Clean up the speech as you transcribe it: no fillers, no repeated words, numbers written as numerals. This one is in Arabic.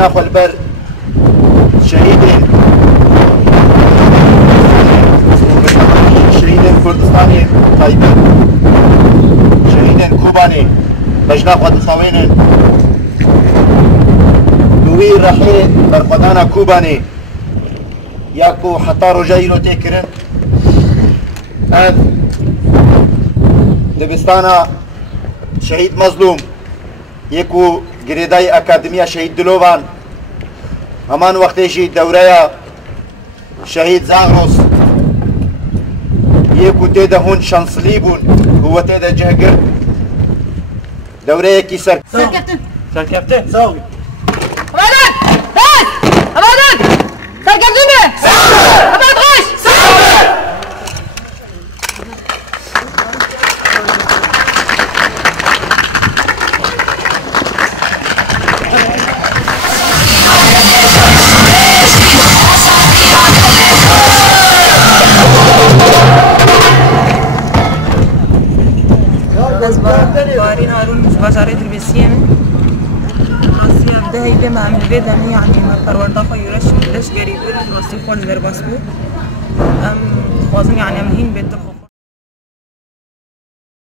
بجناخ البر شهيدين شهيدين كردستاني طيبة شهيدين كوباني بجناخ ودساوين دوي رحي برقدانا كوباني ياكو حتى رجاي رو تكرن دبستانا شهيد مظلوم يكو گریدای اکادمیا شهید دلوان همان وقتیشی دوره شهید زاغروس یکو تیده هون شانسلی بون هو تیده جهگر دوره یکی سرکپتن ساوی أبداً بس أبداً سركبتني أبداً غش بارين هارون مش بازاري تربيسية ده هيبقى مع البيضة يعني ما فروردا فيورش ليش قريب راسي خالص در باسبور خوازن يعني امهين بيت